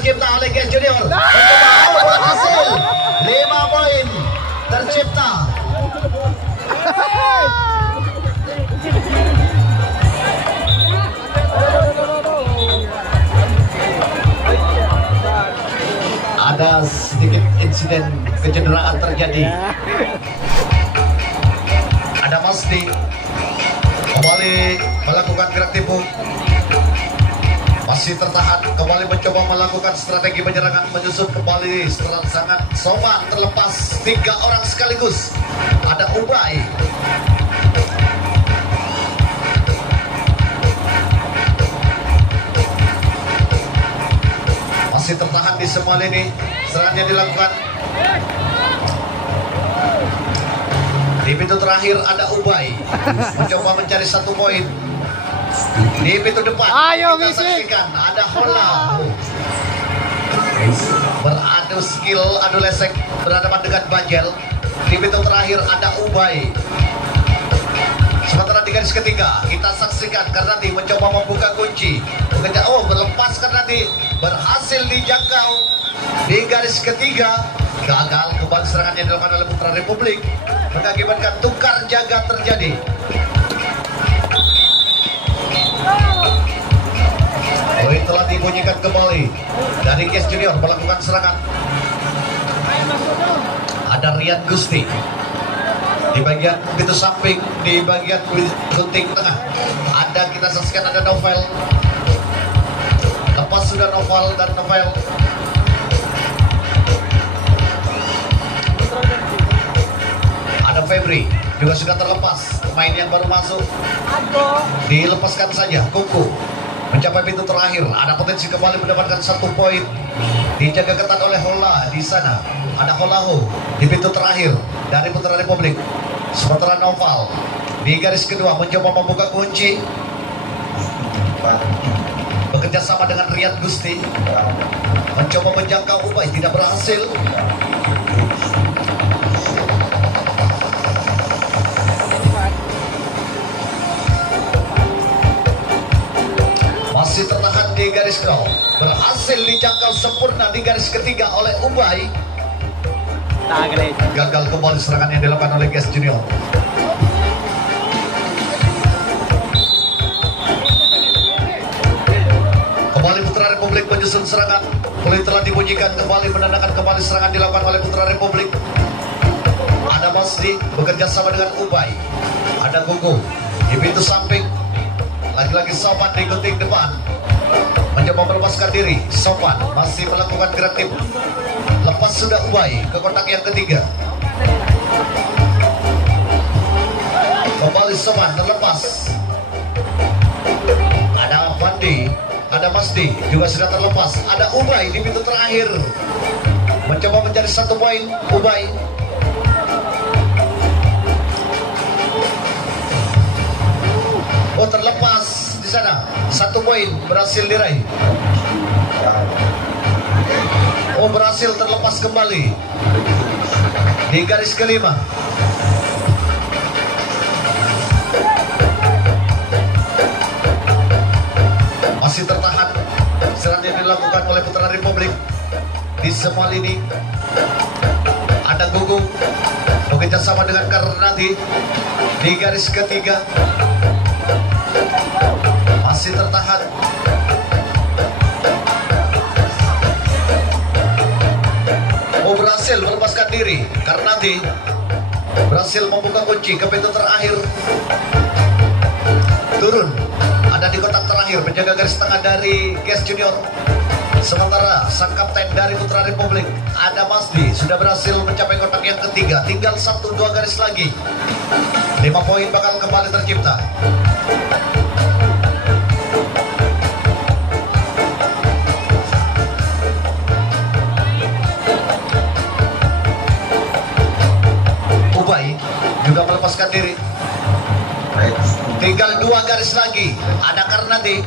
tercipta oleh Gas Junior. Berhasil. 5 poin tercipta. Ada sedikit insiden kecederaan terjadi. Ada Masdi kembali melakukan gerak tipu, masih tertahan, kembali mencoba melakukan strategi penyerangan, menyusun kembali serangan Soman, terlepas 3 orang sekaligus. Ada Ubay, masih tertahan di semua lini, serangannya dilakukan. Di pintu terakhir ada Ubay mencoba mencari 1 poin. Di pintu depan kita saksikan ada Hola beradu skill, adu lesek berhadapan dengan Banjel. Di pintu terakhir ada Ubay. Sementara di garis ketiga kita saksikan Karnadi mencoba membuka kunci, berlepas Karnadi, berhasil dijangkau di garis ketiga. Gagal, kembali serangan yang dilakukan oleh Putra Republik mengakibatkan tukar jaga terjadi. Poin telah dibunyikan kembali dari Gas Junior melakukan serangan. Ada Rian Gusti di bagian pintu samping, di bagian gunting tengah. Ada, kita saksikan ada Novel. Lepas sudah Novel dan Novel. Ada Febri juga sudah terlepas, pemain yang baru masuk. Dilepaskan saja. Kuku mencapai pintu terakhir, ada potensi kembali mendapatkan 1 poin. Dijaga ketat oleh Hola di sana. Ada Holaho di pintu terakhir dari Putra Republik. Sementara Noval di garis kedua mencoba membuka kunci, bekerja sama dengan Riyad Gusti, mencoba menjangkau Ubay, tidak berhasil. Masih tertahan di garis crow, berhasil dijangkau sempurna di garis ketiga oleh Ubay. Gagal kembali serangan yang dilakukan oleh Gas Junior. Kembali Putra Republik menyusun serangan. Peluit telah dibunyikan, kembali menandakan kembali serangan dilakukan oleh Putra Republik. Ada Masdi bekerja sama dengan Ubay. Ada Gugu di pintu samping. Lagi-lagi Sopan di gunting depan, mencoba melepaskan diri. Sopan masih melakukan gerak tip. Lepas sudah Ubay ke kotak yang ketiga. Kembali Sopan terlepas. Ada Fandi, ada Masdi juga sudah terlepas. Ada Ubay di pintu terakhir, mencoba mencari 1 poin. Ubay terlepas di sana, 1 poin berhasil diraih. Berhasil terlepas kembali di garis kelima. Masih tertahan serangan yang dilakukan oleh Putra Republik di semua lini. Ada Gugu bekerja sama dengan Karnadi di garis ketiga. Masih tertahan. Berhasil melepaskan diri. Karnadi berhasil membuka kunci ke pintu terakhir. Turun, ada di kotak terakhir, menjaga garis tengah dari Gas Junior. Sementara sang kapten dari Putra Republik, ada Masdi, sudah berhasil mencapai kotak yang ketiga. Tinggal 1-2 garis lagi. 5 poin bakal kembali tercipta. Juga melepaskan diri. Tinggal 2 garis lagi. Ada Karnadi.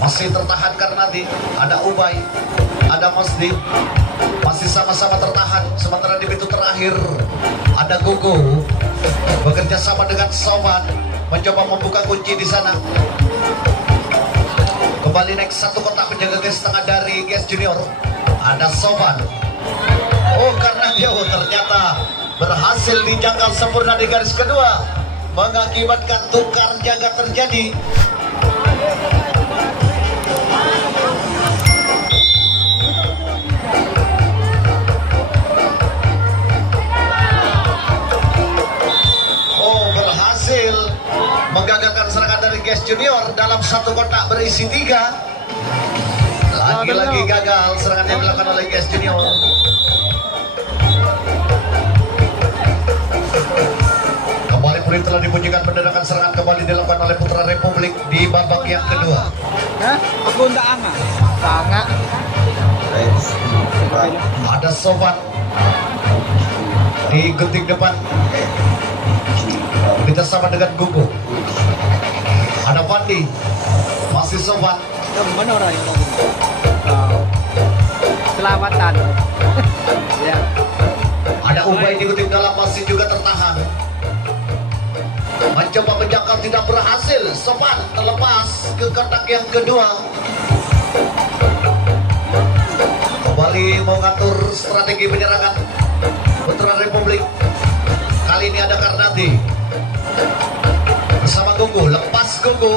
Masih tertahan Karnadi. Ada Ubay, ada Masdi, masih sama-sama tertahan. Sementara di pintu terakhir ada Gogo bekerja sama dengan Soban mencoba membuka kunci di sana. Kembali naik satu kotak penjaga garis tengah dari GS Junior. Ada Soban. Oh, karena dia ternyata berhasil dijangkau sempurna di garis kedua, mengakibatkan tukar jaga terjadi. Oh, berhasil menggagalkan serangan dari GS Junior dalam satu kotak berisi 3. Lagi-lagi gagal serangan yang dilakukan oleh GS Junior. Kembali pun telah dibunyikan mendadak serangan kembali dilakukan oleh Putra Republik di babak yang kedua. Aku ndak ama. Sangat. Ada Soban di gunting depan. Kita sama dengan Gugu. Ada Pandi. Masih Soban. Teman orang yang selamatan. Ya. Ada Ubay di gunting dalam, masih juga tertahan. Mencoba menjangkau tidak berhasil. Soban terlepas ke kotak yang kedua. Kembali mengatur strategi penyerangan Putra Republik. Kali ini ada Karnati bersama Gugu. Lepas Gugu,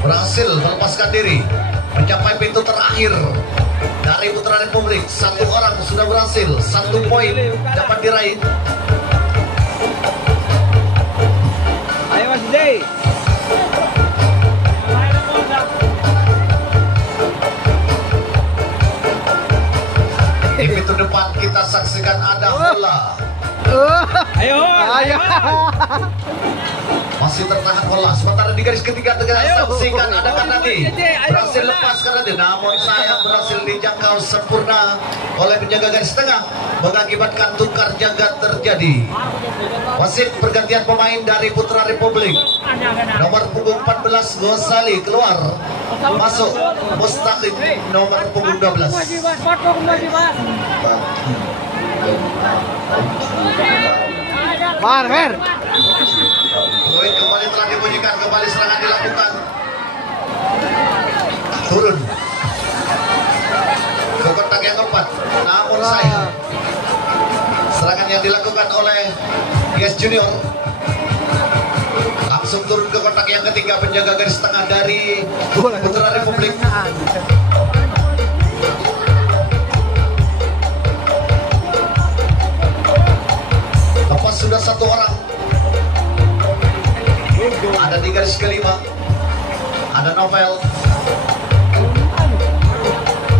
berhasil melepaskan diri mencapai pintu terakhir dari Putra Republik. Satu orang sudah berhasil, 1 poin dapat diraih. Ayo Mas Day. Di pintu depan kita saksikan ada bola. Ayo. Masih tertahan bola. Sementara di garis ketiga dengan saksikan ada Karnati. Berhasil lepas Karnati, namun sayang berhasil dijangkau sempurna oleh penjaga garis tengah, mengakibatkan tukar jaga terjadi. Wasit pergantian pemain dari Putra Republik. Nomor punggung 14 Gosali keluar, masuk Mustaqim nomor punggung 12. Mer. Poin kembali telah dibunyikan, kembali serangan dilakukan. Turun ke kotak yang keempat, namun sayang serangan yang dilakukan oleh GS Junior langsung turun ke kotak yang ketiga, penjaga garis tengah dari Putra Republik. Lepas sudah 1 orang. Ada di garis kelima. Ada Novel.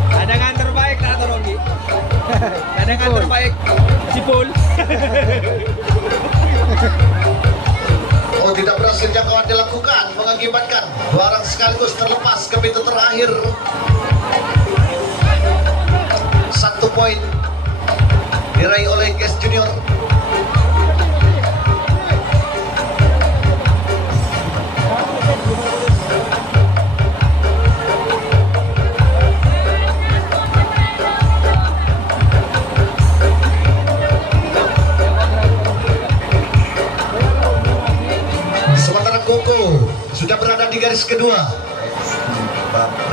Cadangan terbaik tak Rogi. Cadangan terbaik Cipul. Oh, tidak berhasil jangkauan dilakukan, mengakibatkan 2 orang sekaligus terlepas ke pintu terakhir. 1 poin diraih oleh GS Junior. Sementara Koko sudah berada di garis kedua,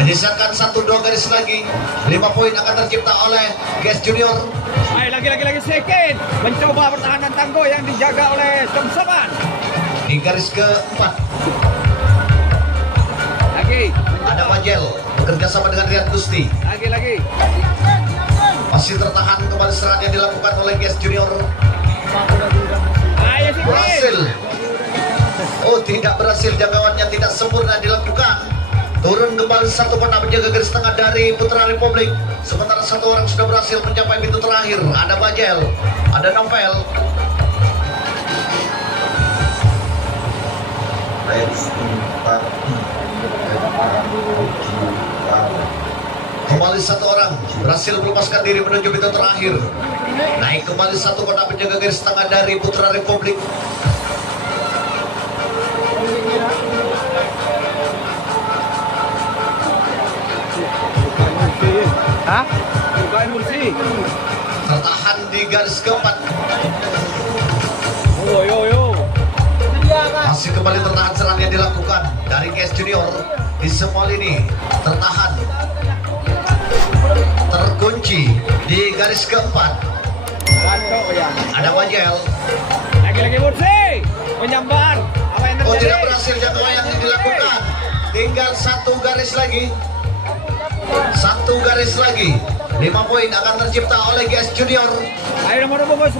menyisakan 1-2 garis lagi. 5 poin akan tercipta oleh GS Junior. Ayo lagi second. Mencoba pertahanan tangguh yang dijaga oleh Soban. Di garis keempat Lagi. ada Majel bekerja sama dengan Rian Gusti. Lagi. Masih tertahan kembali serangan yang dilakukan oleh GS Junior. Ayo sih. Berhasil. Oh, tidak berhasil, jangkauannya tidak sempurna dilakukan. Turun kembali 1 kotak penjaga garis tengah dari Putra Republik. Sementara 1 orang sudah berhasil mencapai pintu terakhir. Ada Bajel, ada Novel. Kembali 1 orang berhasil melepaskan diri menuju pintu terakhir. Naik kembali 1 kotak penjaga garis tengah dari Putra Republik. Hah? Buka emulsi. Tertahan di di garis keempat. Yo. Masih kembali tertahan serangan yang dilakukan dari GS Junior di semua lini. Tertahan, terkunci di garis keempat. Ada Majel. Lagi-lagi Mursi menyambar. Apa yang terjadi? Tidak berhasil jadwal yang dilakukan. Tinggal satu garis lagi. Satu garis lagi. 5 poin akan tercipta oleh GS Junior. Ayo nomor 10.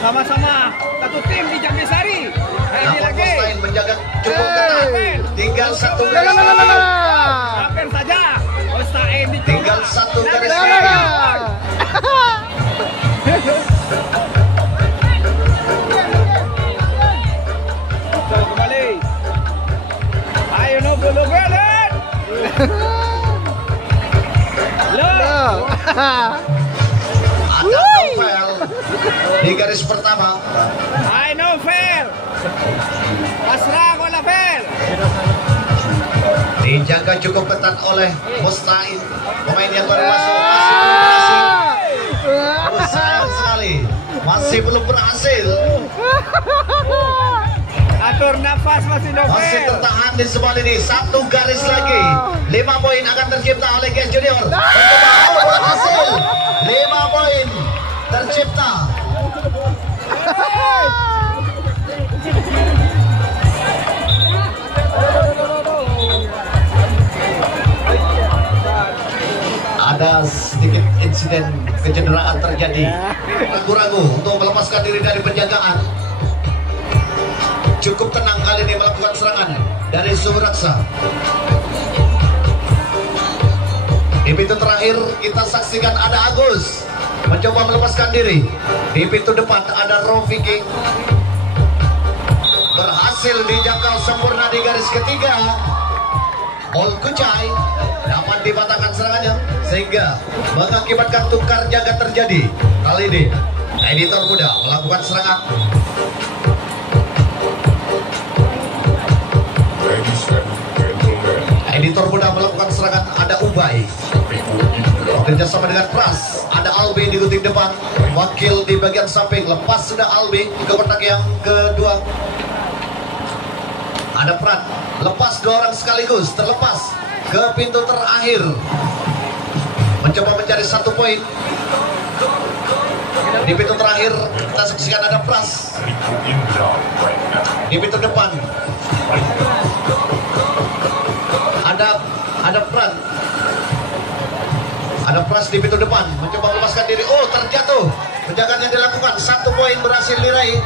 Sama-sama satu tim di Jambi-Sari. Namun Lagi. pos lain menjaga cukup ketat. Tinggal satu garis lagi. Hampir saja. Ostain di Tinggal satu garis lagi. Kembali. Ayo Novel. Ada Novel di garis pertama. Ayo Novel. Pasrah kau Novel. Dijaga cukup ketat oleh Mustain. Pemain yang baru masuk masih belum berhasil. Oh, sayang sekali. Masih belum berhasil. Atur nafas masih Novel. Masih tertahan di sebelah ini. Satu garis lagi. 5 poin akan tercipta oleh GS Junior. Mencoba berhasil. 5 poin tercipta. Ada sedikit insiden kecederaan terjadi. Ragu-ragu untuk melepaskan diri dari penjagaan. Cukup tenang kali ini melakukan serangan dari Suhuraksa. Di pintu terakhir kita saksikan ada Agus mencoba melepaskan diri. Di pintu depan ada Rofiki. Berhasil dijangkau sempurna di garis ketiga. Ol Kucai dapat dipatahkan serangannya sehingga mengakibatkan tukar jaga terjadi. Kali ini editor muda melakukan serangan. Editor muda melakukan serangan. Ada Ubay bekerja sama dengan Pras. Ada Albi di gunting depan. Wakil di bagian samping. Lepas sudah Albi ke kotak yang kedua. Ada Prat. Lepas 2 orang sekaligus. Terlepas ke pintu terakhir. Mencoba mencari 1 poin. Di pintu terakhir kita saksikan ada Pras. Di pintu depan ada Prat. Ada Pras di pintu depan mencoba melepaskan diri. Oh, terjatuh. Penjagaan yang dilakukan. 1 poin berhasil diraih.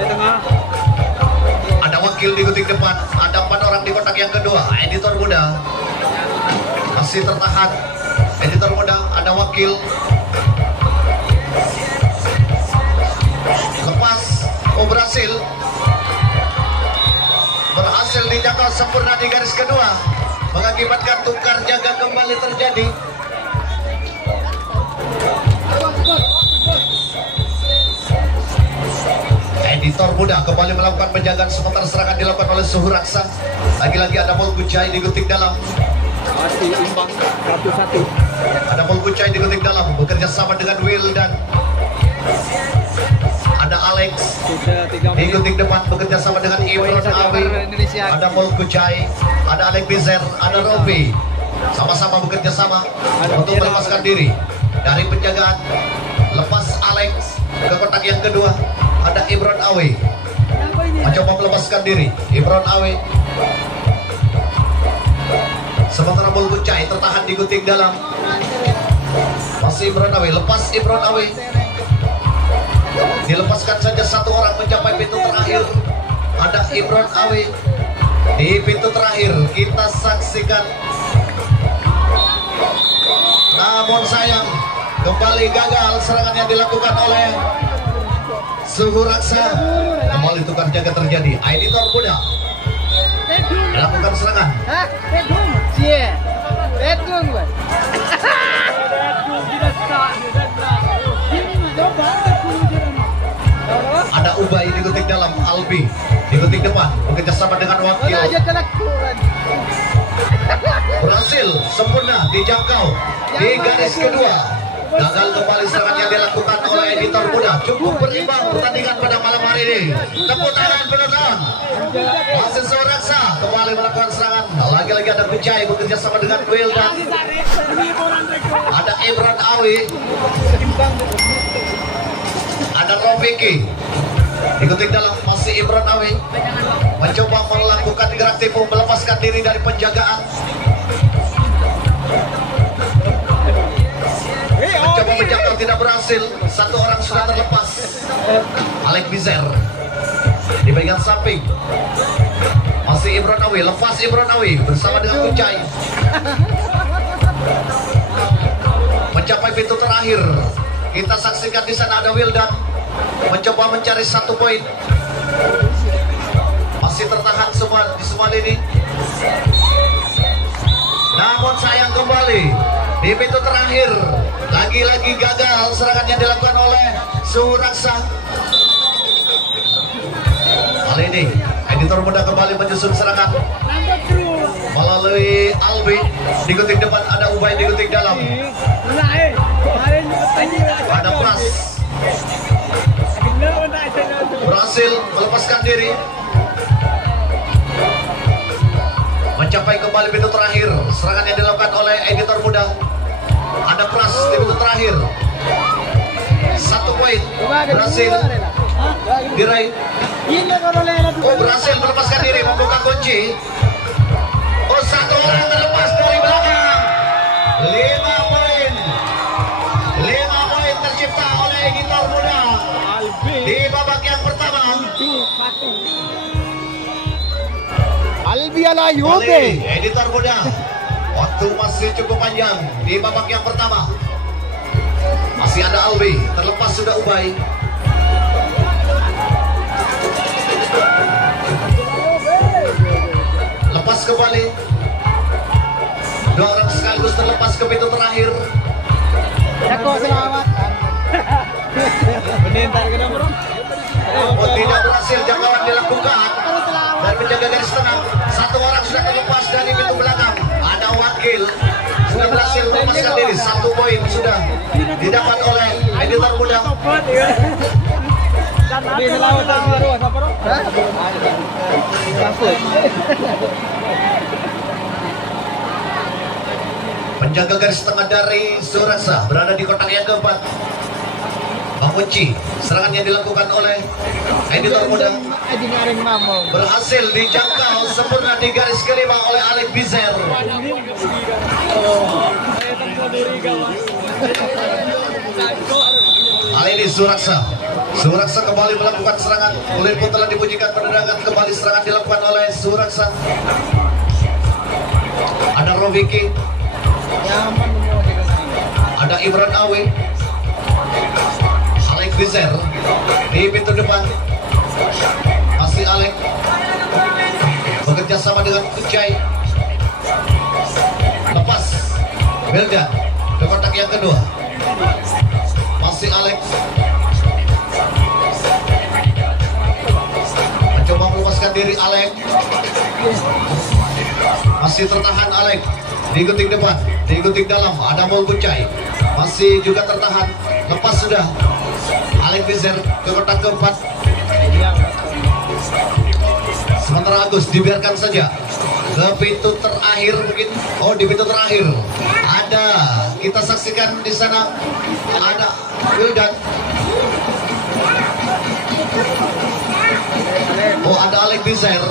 Di tengah. Ada wakil di gunting depan. Ada 4 orang di kotak yang kedua. Editor muda masih tertahan. Editor muda, ada wakil. Lepas. Oh, berhasil dijangkau sempurna di garis kedua. Mengakibatkan tukar jaga kembali terjadi. Editor muda kembali melakukan penjagaan sementara serangan dilakukan oleh Suhuraksa. Lagi-lagi ada Mol Kucai di gunting dalam. Masih imbang 1-1. Ada Mol Kucai di gunting dalam bekerja sama dengan Will dan ada Alex Sudah 3 di menit. gunting depan bekerja sama dengan Ibron Awi. Ada Mol Kucai, ada Alex Bizer, ada Robi. Sama-sama bekerja sama untuk melepaskan diri dari penjagaan. Lepas Alex ke kotak yang kedua. Ada Ibron Awi mencoba melepaskan diri. Ibron Awi. Sementara Mol Kucai tertahan di gunting dalam. Masih Ibron Awi. Lepas Ibron Awi. Dilepaskan saja 1 orang mencapai pintu terakhir. Ada Ibron Awi di pintu terakhir. Kita saksikan. Namun sayang, kembali gagal serangan yang dilakukan oleh Suhuraksa. Kembali tukar jaga terjadi. Editor muda melakukan serangan. Ada Ubay di gunting dalam. Albi di gunting depan bekerja sama dengan wakil. sempurna dijangkau di garis kedua. Gagal kembali serangan yang dilakukan oleh editor muda. Cukup berimbang pertandingan pada malam hari ini. Tepuk tangan penonton. Masih Suraksa kembali melakukan serangan. Lagi-lagi ada Bujai bekerja sama dengan Wildan. Ada Imran Awi. Ada Robiki. Ikuti dalam masih Imran Awi. Mencoba melakukan gerak tipu, melepaskan diri dari penjagaan. Mencoba menjangkau tidak berhasil. Satu orang sudah terlepas. Alek Bizer di bagian samping. Masih Imran Awi, lepas Imran Awi bersama dengan Bujai. Mencapai pintu terakhir. Kita saksikan di sana ada Wildan mencoba mencari 1 poin. Masih tertahan semua di semua lini. Namun sayang kembali di pintu terakhir. Lagi-lagi gagal serangan yang dilakukan oleh Suraksa. Kali ini editor muda kembali menyusun serangan melalui Albi. Di kutik depan ada Ubay, di kutik dalam ada Pras. Berhasil melepaskan diri. Mencapai kembali pintu terakhir. Serangan yang dilakukan oleh editor muda. Ada Pras di pintu terakhir. 1 poin berhasil diraih. Oh, berhasil melepaskan diri, membuka kunci. Oh, 1 orang terlepas dari belakang. 5 poin. 5 poin tercipta oleh editor muda di babak yang pertama. Albi Alayube. Editor muda. Waktu masih cukup panjang di babak yang pertama. Masih ada Albi, terlepas sudah Ubay. Lepas kembali. 2 orang sekaligus terlepas ke pintu terakhir. Jago selawat. Bentar kena bro. Oh, tidak berhasil jangkauan dilakukan dan menjaga garis tengah. 1 orang sudah terlepas dari pintu belakang. Ada Wakil sudah berhasil melepaskan diri. 1 poin sudah didapat oleh editor muda. Di selawatan baru apa bro? Penjaga garis tengah dari Suraksa berada di kotak yang keempat. Mengunci serangan yang dilakukan oleh editor muda. Berhasil dijangkau sempurna di garis kelima oleh Alek Bizer. Kali ini Suraksa kembali melakukan serangan. Kulit pun telah dibunyikan, penendangan kembali serangan dilakukan oleh Suraksa. Ada Robiki. Ada Imran Awi. Alek Bizer di pintu depan. Masih Alek bekerja sama dengan Bujai. Lepas Wildan ke kotak yang kedua. Masih Alek mencoba melepaskan diri. Alek masih tertahan. Alek di gunting depan, di gunting dalam ada Mol Bujai, masih juga tertahan. Lepas sudah Alek Bizer ke kotak keempat. Sementara Agus dibiarkan saja ke pintu terakhir mungkin. Oh, di pintu terakhir ada, kita saksikan di sana ada Wildan. Oh, ada Alek Bizer.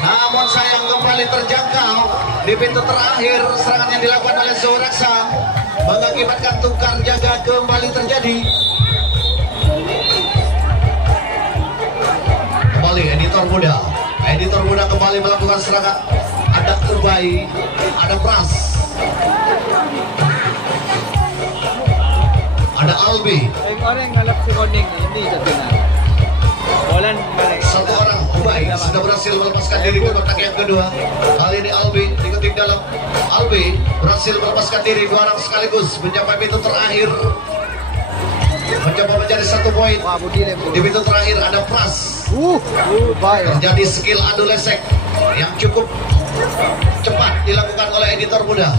Namun sayang kembali terjangkau di pintu terakhir. Serangan yang dilakukan oleh Suraksa mengakibatkan tukar jaga kembali terjadi. Kembali editor muda kembali melakukan serangan. Ada Ubay, ada Pras, ada Albi. Orang ngalap si Koning ini Bolan 1 orang Ubay sudah berhasil melepaskan diri ke kotak yang kedua. Kali ini Albi diketik dalam. Albi berhasil melepaskan diri. 2 orang sekaligus mencapai pintu terakhir. Mencoba mencari 1 poin. Di pintu terakhir ada Pras. baik. Terjadi skill adu lesek yang cukup cepat dilakukan oleh editor muda.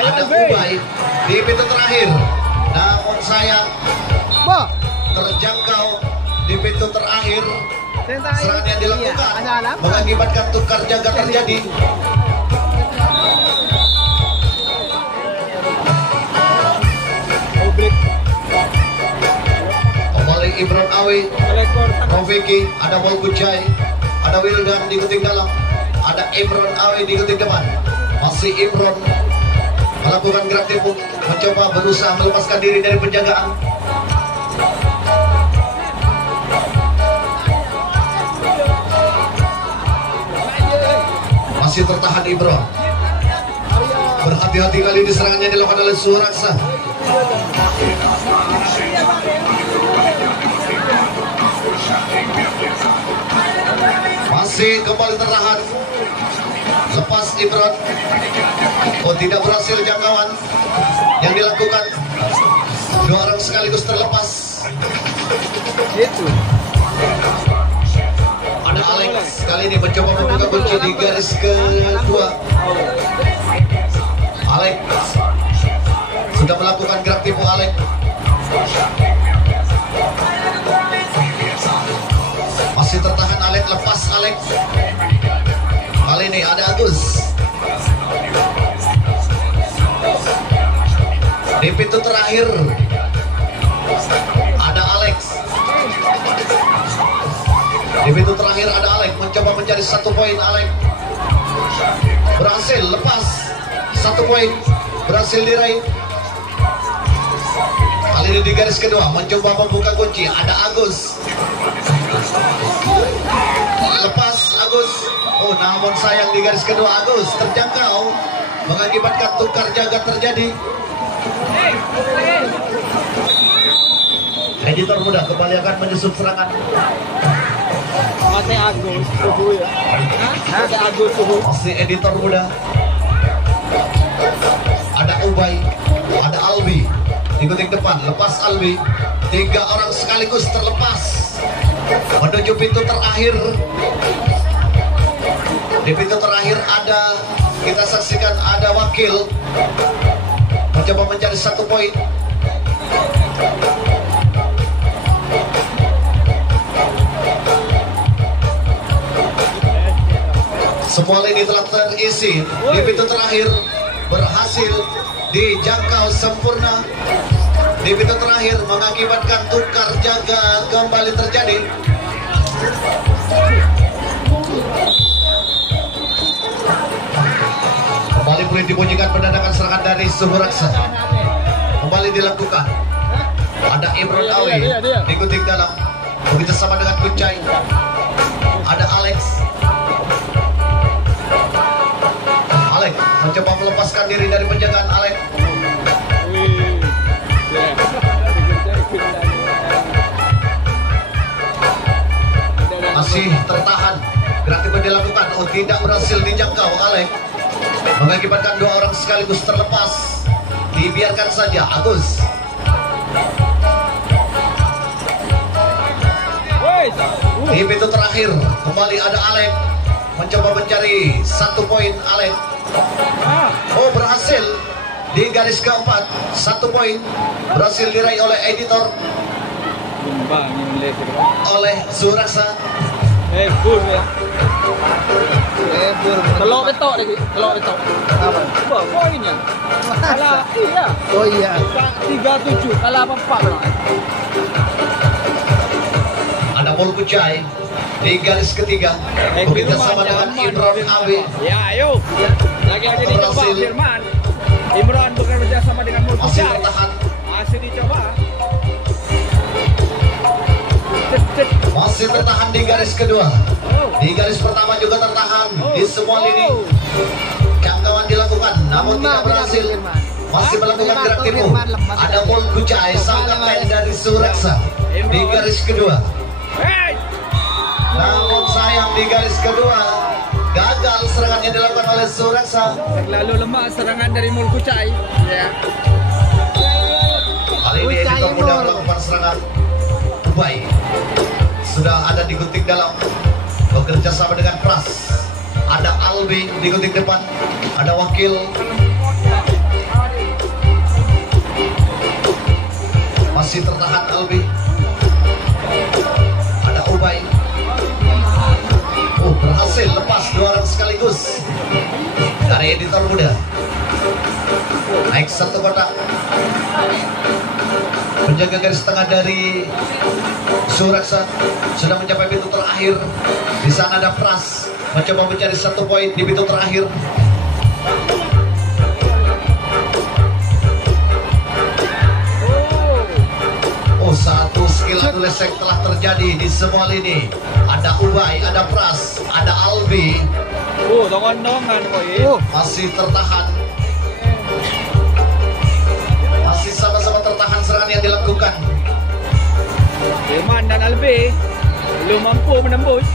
Ada Ubay di pintu terakhir, namun sayang terjangkau di pintu terakhir. Serangan yang dilakukan mengakibatkan tukar jaga terjadi. Kembali Ibron Awi, Rofiki, ada Wolkucai, ada Wildan di kuting dalam, ada Ibron Awi di kuting depan. Masih Ibron melakukan gerak tipu, mencoba berusaha melepaskan diri dari penjagaan. Masih tertahan Ibron. Berhati-hati kali ini serangannya dilakukan oleh Suraksa. Masih kembali tertahan. Lepas Ibron. Oh, tidak berhasil jangkauan yang dilakukan. Dua orang sekaligus terlepas. Itu. Ada Alex kali ini mencoba membuka kunci di garis kedua. Alex sudah melakukan gerak tipu. Alex masih tertahan. Alex lepas. Alex kali ini ada Agus di pintu terakhir. Ada Alex di pintu terakhir. Ada Alex mencoba mencari 1 poin. Alex berhasil lepas 1 poin, berhasil diraih. Kali ini di garis kedua mencoba membuka kunci. Ada Agus lepas. Agus, oh namun sayang di garis kedua Agus terjangkau mengakibatkan tukar jaga terjadi. Editor muda kembali akan menyusun serangan. Mati Agus suhu ya. Mati Agus suhu. Masih editor muda. Ada Ubay, ada Albi di kuting depan. Lepas Albi, 3 orang sekaligus terlepas menuju pintu terakhir. Di pintu terakhir ada, kita saksikan ada Wakil mencoba mencari 1 poin. Semua lini telah terisi di pintu terakhir, berhasil dijangkau sempurna di pintu terakhir mengakibatkan tukar jaga kembali terjadi. Kembali boleh dibunyikan menandakan serangan dari Suraksa. Kembali dilakukan. Ada Ibron Awi di kuting dalam bekerja sama dengan Kucai. Ada Alex. Alex mencoba melepaskan diri dari penjagaan. Alex masih tertahan. Gerak tipu dilakukan. Oh, tidak berhasil dijangkau. Alex mengakibatkan 2 orang sekaligus terlepas. Dibiarkan saja. Agus di pintu terakhir kembali ada Alex mencoba mencari 1 poin. Alex oh berhasil di garis keempat. 1 poin berhasil diraih oleh editor, oleh Suraksa. Bur ya. Bur. Telok betok lagi. Telok betok. Apa? Poinnya. Kalah iya. Oh iya. 37 kalah 4. Ada Wolkucai di garis ketiga bekerja sama dengan Ibron Awi. Ya ayo. Lagi-lagi dicoba Firman. Imran bekerja sama dengan Masih Wolkucai. tertahan. Masih dicoba. Masih tertahan di garis kedua. Di garis pertama juga tertahan. Di semua lini jangkauan dilakukan namun tidak berhasil. Masih melakukan gerak tipu. Ada Wolkucai sangat lain dari Suraksa di garis kedua. Namun sayang di garis kedua gagal serangan yang dilakukan oleh Suraksa. Terlalu lemah serangan dari Wolkucai. Ya. Kali ini editor muda melakukan serangan. Ubay sudah ada di gunting dalam bekerja sama dengan Pras. Ada Albi di gunting depan. Ada Wakil. Masih tertahan Albi. Ada Ubay. Berhasil lepas 2 orang sekaligus dari editor muda. Naik 1 kotak. Penjaga garis tengah dari Suraksa sudah mencapai pintu terakhir. Di sana ada Pras mencoba mencari 1 poin di pintu terakhir. Satu skill adu lesek telah terjadi di semua lini. Ada Ubay, ada Pras, ada Albi. Dongan-dongan kok. Masih tertahan. Masih sama-sama tertahan serangan yang dilakukan. Firman dan Albi belum mampu menembus.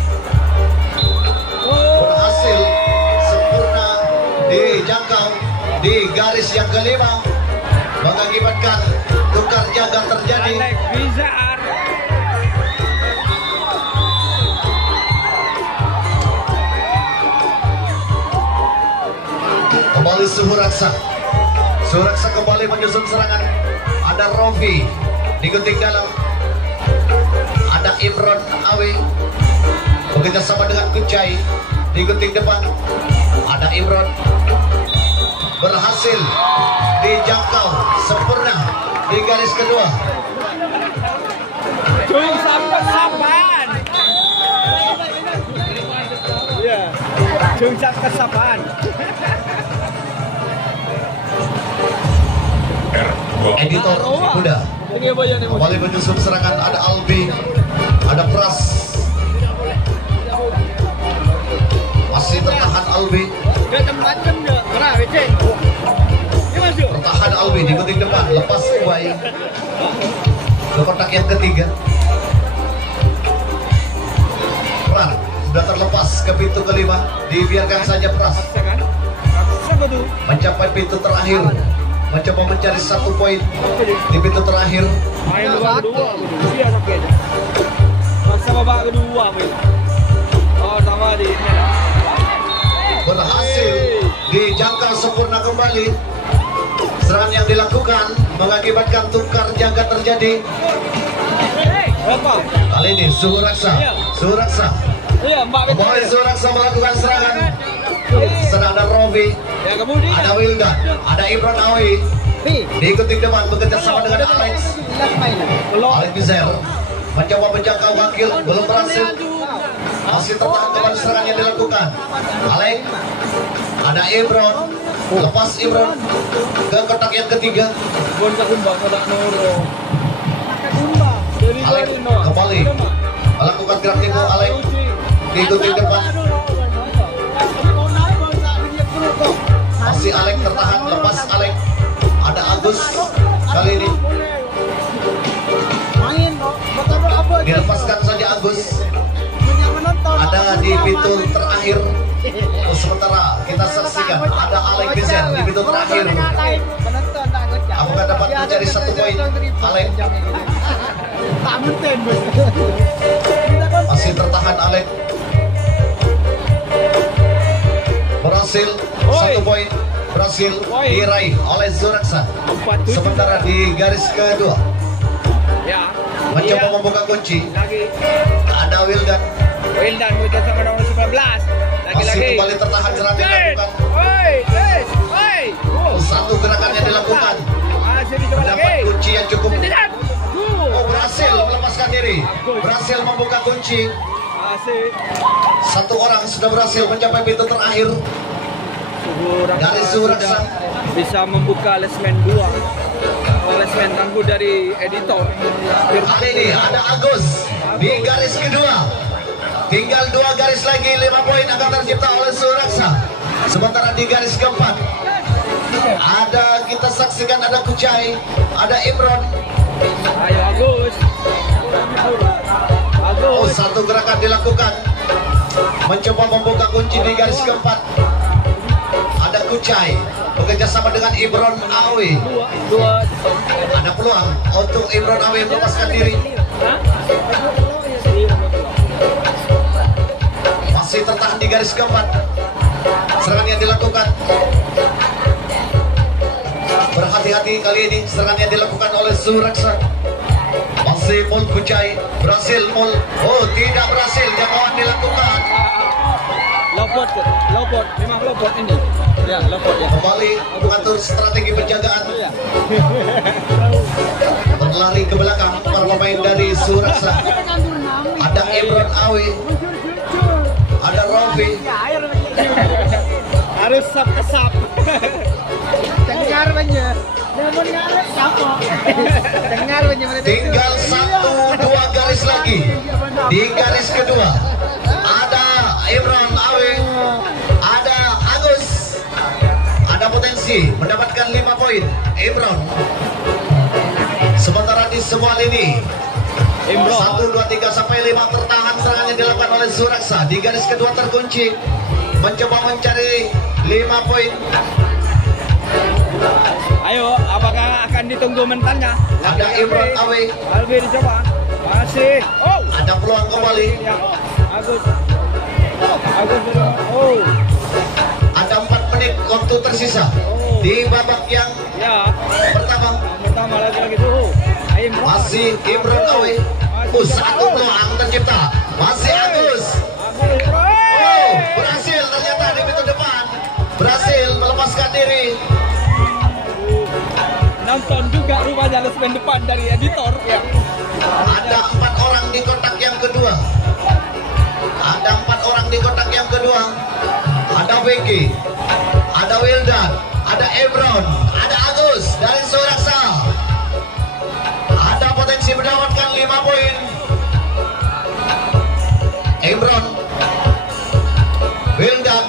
Berhasil sempurna dijangkau di garis yang kelima, mengakibatkan tukar jaga terjadi. Alex Bizar. Kembali Suraksa. Suraksa kembali menyusun serangan. Ada Rofi di gunting dalam. Ada Imron Awi bekerja sama dengan Kucai di gunting depan. Ada Imron berhasil dijangkau sempurna di garis kedua. Cungsap kesapan. Ya, cungsap kesapan. Editor muda kembali menyusun serangan. Ada Albi, ada Pras. Masih tertahan Albi. Tertahan Albi di gunting depan. Lepas Ubay ke kotak yang ketiga. Pras sudah terlepas ke pintu kelima. Dibiarkan saja Pras mencapai pintu terakhir, mencoba mencari 1 poin di pintu terakhir. Main kedua, dia sakit aja. Masa babak kedua main. Oh, sama di ini. Berhasil dijangkau sempurna kembali. Serangan yang dilakukan mengakibatkan tukar jaga terjadi. Apa? Kali ini Suraksa. Iya, Mbak betul. Kembali Suraksa melakukan serangan. Sedang ada Rofi, Ya, kemudian ada Wildan, ada Imron Awi. Diikuti depan bekerja sama dengan Alex. Alex Bizer mencoba menjangkau Wakil, belum berhasil. Masih tertahan kembali serangan yang dilakukan. Alex, ada Imron, lepas Imron ke kotak yang ketiga. Alex kembali melakukan gerak timur. Alex diikuti depan. Masih Alex tertahan, lepas Alex. Ada Agus kali ini. Dilepaskan saja Agus. Ada di pintu terakhir. Sementara kita saksikan ada Alex Bizer di pintu terakhir. Apakah dapat mencari 1 poin? Alex masih tertahan. Alex berhasil 1 poin berhasil diraih oleh Suraksa. Sementara di garis kedua ya mencoba membuka kunci. lagi Ada Wildan muncul sama nomor 19. masih kembali tertahan serangan dilakukan. Satu gerakan yang dilakukan Masih dicoba dapat lagi. kunci yang cukup. Tidak. Berhasil melepaskan diri, berhasil membuka kunci. Masih 1 orang sudah berhasil mencapai pintu terakhir. Dari Suraksa bisa membuka lesmen 2. Lesmen tangguh dari editor. Kali ini ada Agus di garis kedua. Tinggal 2 garis lagi, 5 poin akan tercipta oleh Suraksa. Sementara di garis keempat ada, kita saksikan ada Kucai, ada Imron. Ayo Agus. Oh, 1 gerakan dilakukan mencoba membuka kunci di garis keempat. Ada Kucai bekerja sama dengan Imron Awi. Dua. Ada peluang untuk Imron Awi melepaskan diri. Masih tertahan di garis keempat. serangan yang dilakukan. Berhati-hati kali ini serangan yang dilakukan oleh Suraksa. Masih Mul Kucai, berhasil Mul. Oh, tidak berhasil, jangkauan dilakukan. Lopot, memang lopot ini. Ya, lopot ya. Kembali mengatur strategi penjagaan. Ya. Berlari ke belakang para pemain dari Suraksa. Ada Imron Awi, ada Rofi. Harus sap-kesap. Dengar banyak. Namun ngarep siapa? Dengar banyak mereka. Tinggal 1-2 garis lagi. Di garis kedua ada Imron Awi, ada Agus. Ada potensi mendapatkan 5 poin Imron. Sementara di semua lini Imron 1, 2, 3 sampai 5 tertahan serangan yang dilakukan oleh Suraksa. Di garis kedua terkunci, mencoba mencari 5 poin. Ayo, apakah akan ditunggu mentalnya? Ada Imron Awi, Albi dicoba. Masih. Oh, ada peluang kembali. ya. Agus. Oh, Ada 4 menit waktu tersisa di babak yang ya. pertama. Pertama lagi tuh. Imron. Masih Imron Awi. Satu peluang tercipta. Masih Agus. Oh, berhasil ternyata di pintu depan. Berhasil melepaskan diri. Nonton juga rupanya lesben depan dari editor. Ya. Ada 4 orang di kotak yang kedua. Ada 4 orang di kotak yang kedua. Ada Vicky, ada Wildan, ada Imron, ada Agus dari Suraksa. Ada potensi mendapatkan 5 poin. Imron, Wildan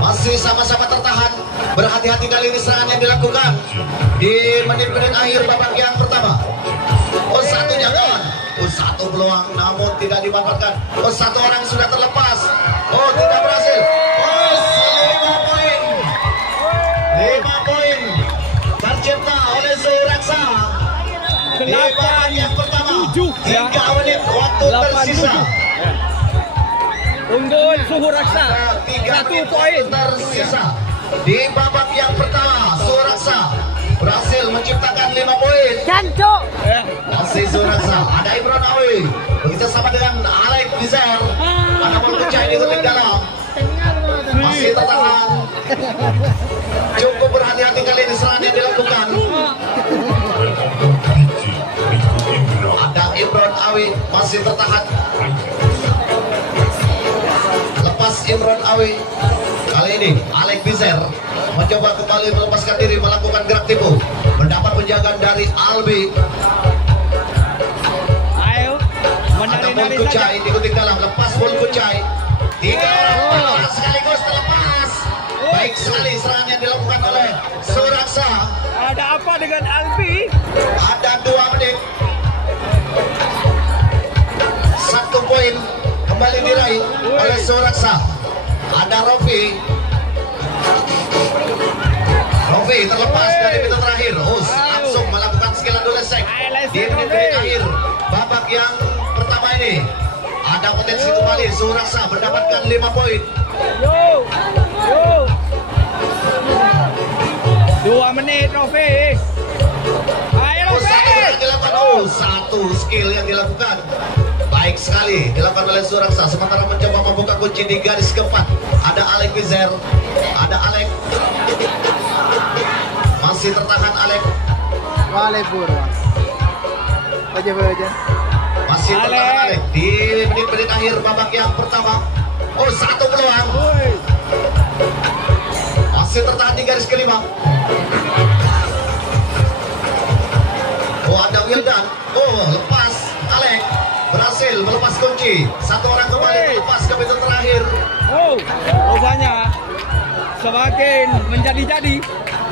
masih sama-sama tertahan. Berhati-hati kali ini serangan yang dilakukan di menit-menit akhir babak yang pertama. Oh, satu jangkauan. Oh, satu peluang namun tidak dimanfaatkan. Oh, satu orang sudah terlepas. Oh, tidak berhasil. Oh, 5 poin. 5 poin tercipta oleh Suraksa. Di babak yang pertama. 3 menit waktu tersisa. Unggul Suraksa. Ada 3 1 menit poin. waktu tersisa. Di babak yang pertama, Suraksa berhasil menciptakan 5 poin. Jancuk. Masih Suraksa, ada Imron Awi bekerja sama dengan Alek Bizar. Ada Mul Kucai di kotak dalam. Masih tertahan. Cukup berhati-hati kali ini serangan yang dilakukan. Ada Imron Awi masih tertahan. Lepas Imron Awi. Kali ini Alek Bizar mencoba kembali melepaskan diri, melakukan gerak tipu, mendapat penjagaan dari Albi. Ayo, Ada Mul menari-nari saja. Kucai di kotak dalam, lepas Mul Kucai. 3 orang sekaligus terlepas. Baik sekali serangan yang dilakukan oleh Suraksa. Ada apa dengan Albi? Ada 2 menit. 1 poin kembali diraih oleh Suraksa. Ada Rofi. Rofi terlepas dari pintu terakhir. Langsung melakukan skill adolescent di menit-menit akhir babak yang pertama ini. Ada potensi kembali Suraksa mendapatkan 5 poin. Yo. 2 menit, Rofi. Ayo, Oh, satu Rofi. yang dilakukan. Satu skill yang dilakukan. Baik sekali dilakukan oleh Suraksa. Sementara mencoba membuka kunci di garis keempat. Ada Alek Wizer, ada Alek. Masih tertahan Alek. Waalaikumsalam. Baca. Masih tertahan Alek. Alek. Di menit-menit akhir babak yang pertama. Oh, 1 peluang. Woi. Masih tertahan di garis kelima. Oh, ada Wildan. Oh, lepas Alek. Berhasil melepas kunci. 1 orang kembali melepas ke pintu terakhir. Oh, rupanya semakin menjadi-jadi.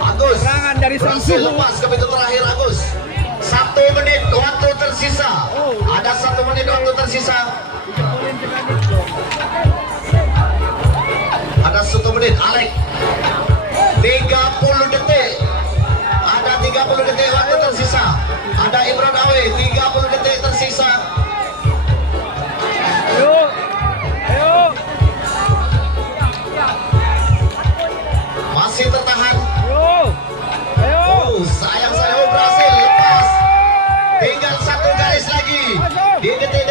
Agus Serangan dari Sang berhasil Suhu. lepas ke pintu terakhir. Agus 1 menit waktu tersisa. Ada 1 menit waktu tersisa. Ada 1 menit. Alek 30 detik. Ada 30 detik waktu tersisa. Ada Imron Awi 30 detik tersisa. Ayo. diikuti